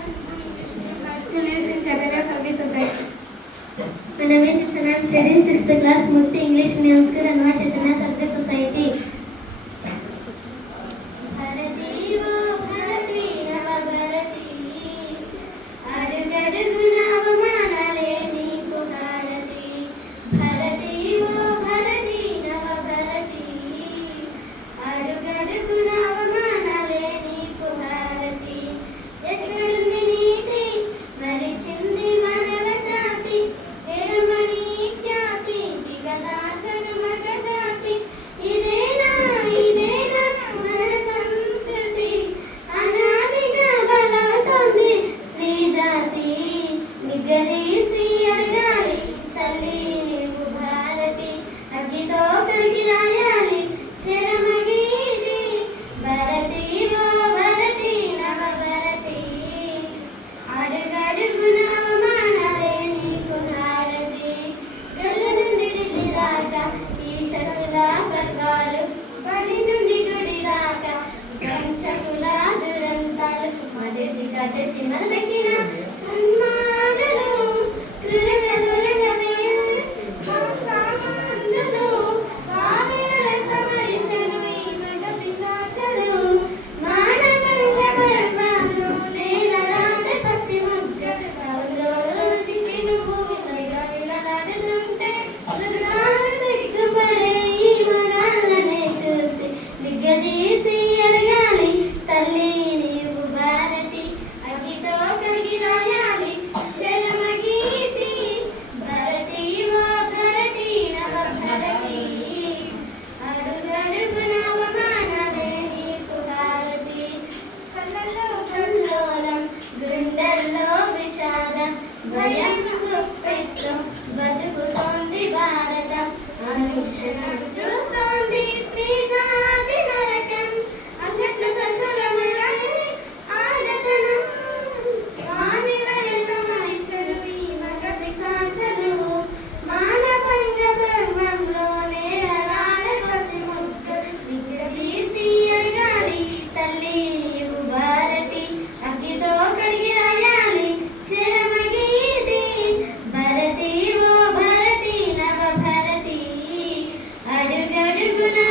class to lives in Chataka Service Society. My name is Sanam Sherin, 6th class, Mukti English Medium School, Anwa Chetana Service. భయంకు పెట్టు బతుకుతోంది భారతం. అనుక్షణం Nerede gördü günah?